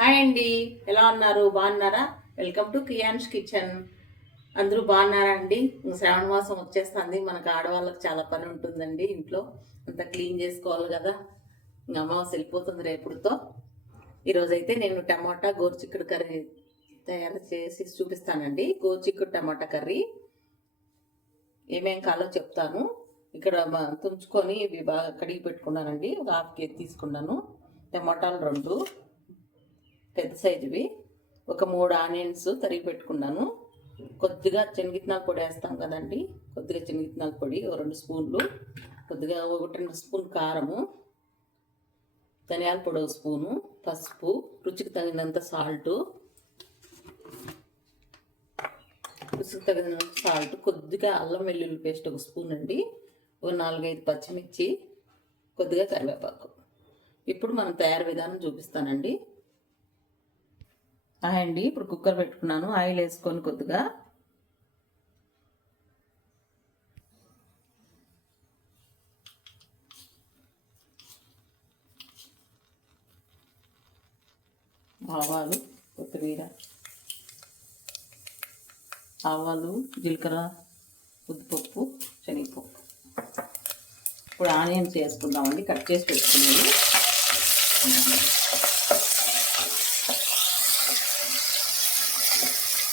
Hi అండి, ఎలా ఉన్నారు? బాగున్నారా? Welcome to Kiaan's Kitchen. అందరూ బాగున్నారా అండి? శ్రావణ మాసం వచ్చేస్తుంది. మనకు ఆడవాళ్ళకి చాలా పని ఉంటుందండి. ఇంట్లో అంతా క్లీన్ చేసుకోవాలి కదా. ఇంకా అమావాస్య వెళ్ళిపోతుంది రేపుడుతో. ఈరోజైతే నేను టమాటా గోరుచిక్కుడు కర్రీ తయారు చేసి చూపిస్తానండి. గోరుచిక్కుడు టమాటా కర్రీ ఏమేం కాలో చెప్తాను. ఇక్కడ తుంచుకొని ఇవి బాగా కడిగి పెట్టుకున్నానండి. ఒక హాఫ్ కేజీ తీసుకున్నాను. టమాటాలు 2 పెద్ద సైజువి, ఒక 3 ఆనియన్స్ తరిగి పెట్టుకున్నాను. కొద్దిగా శనగిత్తనాల పొడి వేస్తాం కదండి, కొద్దిగా శనగిత్తనాల పొడి 2 స్పూన్లు, కొద్దిగా 1.5 స్పూన్ కారము, ధనియాల పొడి 1 స్పూను, పసుపు, రుచికి తగినంత సాల్టు, కొద్దిగా అల్లం వెల్లుల్లి పేస్ట్ 1 స్పూన్ అండి, ఒక 4-5 పచ్చిమిర్చి, కొద్దిగా కరివేపాకు. ఇప్పుడు మనం తయారు విధానం చూపిస్తానండి. అండి ఇప్పుడు కుక్కర్ పెట్టుకున్నాను. ఆయిల్ వేసుకొని కొద్దిగా ఆవాలు, కొత్తిమీర, ఆవాలు, జీలకర్ర, ఉద్దిపప్పు, శనగపప్పు. ఇప్పుడు ఆనియన్స్ వేసుకుందామండి, కట్ చేసి పెట్టుకున్నది.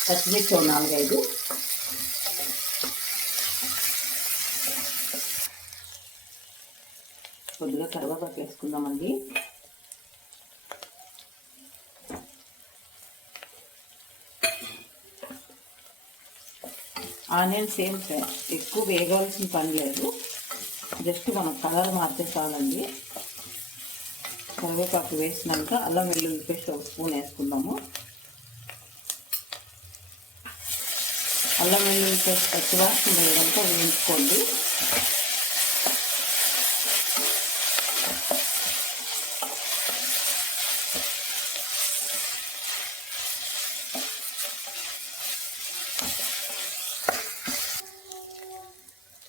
పచ్చిమిర్చి 4-5, కొద్దిగా కరివేపాకు వేసుకుందామండి. ఆనియన్స్ ఏం ఎక్కువ వేగాల్సిన పని లేదు, జస్ట్ మనం కలర్ మార్చే చాలండి. కరివేపాకు వేసినాక అల్లం వెల్లుల్లి పేస్ట్ 1 స్పూన్ వేసుకుందాము. అల్లం వెల్లుల్లి పేస్ట్ పచ్చివాసన వేయడంతో వేయించుకోండి.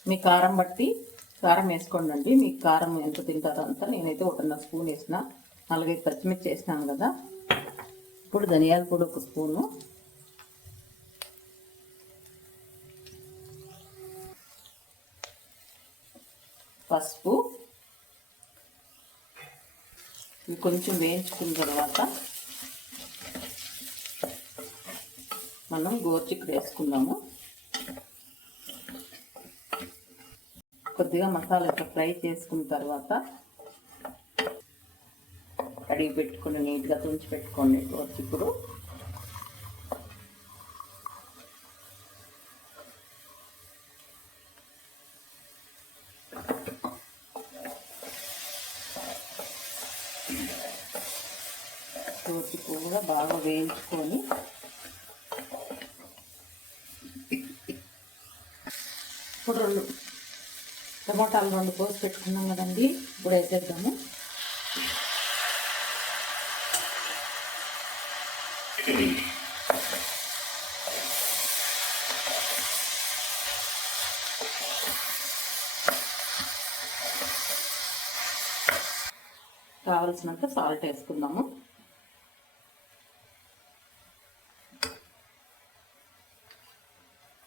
మీ కారం బట్టి కారం వేసుకోండి అండి. మీకు కారం ఎంత తింటారో అంత. నేనైతే 1.5 స్పూన్ వేసిన, 4-5 పచ్చిమిర్చి వేసినాను కదా. ఇప్పుడు ధనియాల పొడి 1 స్పూను, పసుపు. ఇవి కొంచెం వేయించుకున్న తర్వాత మనం గోరుచిక్కుడు వేసుకుందాము. కొద్దిగా మసాలా ఇట్లా ఫ్రై చేసుకున్న తర్వాత కడిగి పెట్టుకుని నీట్గా తుంచి పెట్టుకోండి గోరుచిక్కుడు. గోరుచిక్కుడు కూడా బాగా వేయించుకొని ఇప్పుడు టమాటాలు 2 కోసి పెట్టుకున్నాం కదండి. ఇప్పుడు వేసేద్దాము. కావలసినంత సాల్ట్ వేసుకుందాము.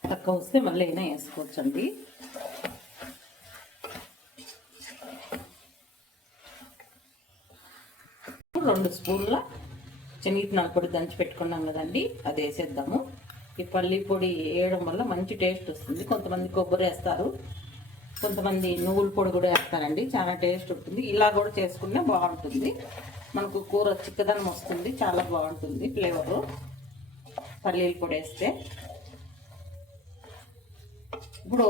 తక్కువ వస్తే మళ్ళీ అయినా వేసుకోవచ్చండి. ఇప్పుడు 2 స్పూన్ల శనగిత్తనాల పొడి దంచి పెట్టుకున్నాం కదండి, అది వేసేద్దాము. ఈ పల్లి పొడి వేయడం వల్ల మంచి టేస్ట్ వస్తుంది. కొంతమంది కొబ్బరి వేస్తారు, కొంతమంది నువ్వుల పొడి కూడా వేస్తారండి. చాలా టేస్ట్ ఉంటుంది. ఇలా కూడా చేసుకుంటే బాగుంటుంది. మనకు కూర చిక్కదనం వస్తుంది, చాలా బాగుంటుంది ఫ్లేవరు పల్లీల పొడి వేస్తే. ఇప్పుడు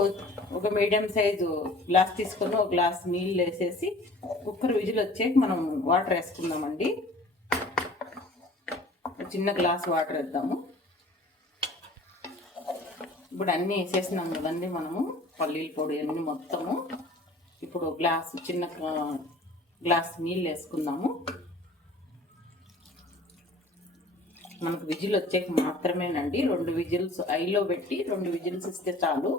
ఒక మీడియం సైజు గ్లాస్ తీసుకొని 1 గ్లాస్ నీళ్ళు వేసేసి కుక్కర్ విజిల్ వచ్చాక మనం వాటర్ వేసుకుందామండి. చిన్న గ్లాస్ వాటర్ వేద్దాము. ఇప్పుడు అన్నీ వేసేసినాం కదండి మనము, పల్లీల పొడి అన్నీ మొత్తము. ఇప్పుడు చిన్న గ్లాస్ నీళ్ళు వేసుకుందాము. మనకు విజిల్ వచ్చాక మాత్రమేనండి. 2 విజిల్స్ ఐలో పెట్టి 2 విజిల్స్ ఇస్తే చాలు,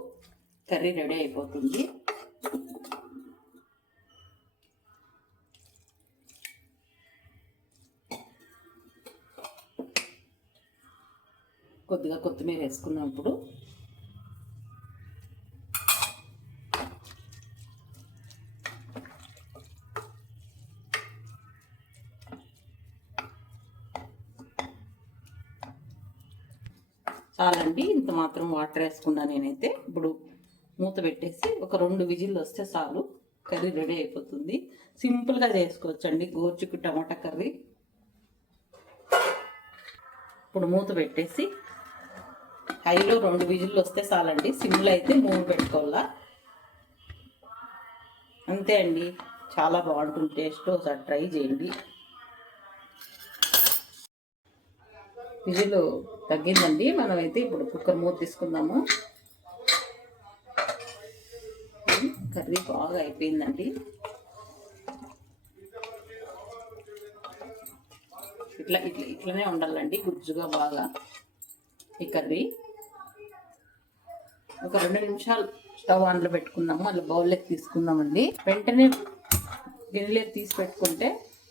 కర్రీ రెడీ అయిపోతుంది. కొద్దిగా కొత్తిమీర వేసుకున్నాం ఇప్పుడు. చాలండి, ఇంత మాత్రం వాటర్ వేసుకున్నా నేనైతే. ఇప్పుడు మూత పెట్టేసి ఒక 2 విజిల్లు వస్తే చాలు, కర్రీ రెడీ అయిపోతుంది. సింపుల్గా చేసుకోవచ్చండి గోరుచిక్కుడు టమాటా కర్రీ. ఇప్పుడు మూత పెట్టేసి హైలో 2 విజిల్లు వస్తే చాలండి, సిమ్లో అయితే 3 పెట్టుకోవాలా. అంతే అండి, చాలా బాగుంటుంది టేస్ట్. ఒకసారి ట్రై చేయండి. విజిల్ తగ్గిందండి, మనమైతే ఇప్పుడు కుక్కర్ మూత తీసుకుందాము. కర్రీ బాగా అయిపోయిందండి. ఇట్లనే ఉండాలండి, గుజ్జుగా బాగా ఈ కర్రీ. ఒక 2 నిమిషాలు స్టవ్ ఆన్లో పెట్టుకుందాము. అలా బౌల్లోకి తీసుకుందామండి. వెంటనే గిన్నెలోకి తీసి పెట్టుకుంటే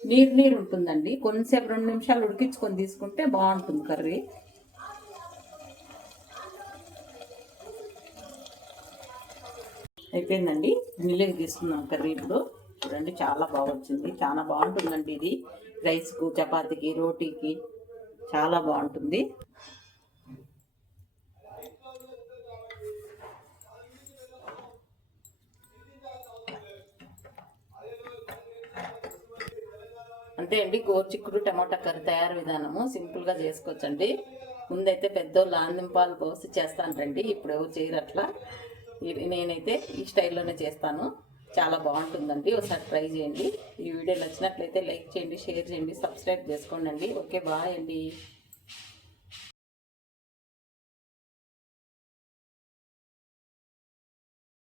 నీరు ఉంటుందండి. కొంతసేపు 2 నిమిషాలు ఉడికించుకొని తీసుకుంటే బాగుంటుంది కర్రీ. అయిపోయిందండి, గిన్నెలోకి తీసుకున్నాం కర్రీ. ఇప్పుడు చూడండి, చాలా బాగా వచ్చింది. చాలా బాగుంటుందండి ఇది. రైస్కు, చపాతీకి, రోటీకి చాలా బాగుంటుంది. అంతే అండి, గోరుచిక్కుడు టమాటా కర్రీ తయారు విధానము సింపుల్గా చేసుకోవచ్చండి. ముందైతే పెద్దోళ్ళు ఆనంపాలు పోసి చేస్తానండి, ఇప్పుడు ఎవరు చేయరు అట్లా. నేనైతే ఈ స్టైల్లోనే చేస్తాను. చాలా బాగుంటుందండి, ఒకసారి ట్రై చేయండి. ఈ వీడియో నచ్చినట్లయితే లైక్ చేయండి, షేర్ చేయండి, సబ్స్క్రైబ్ చేసుకోండి. ఓకే, బాయ్ అండి.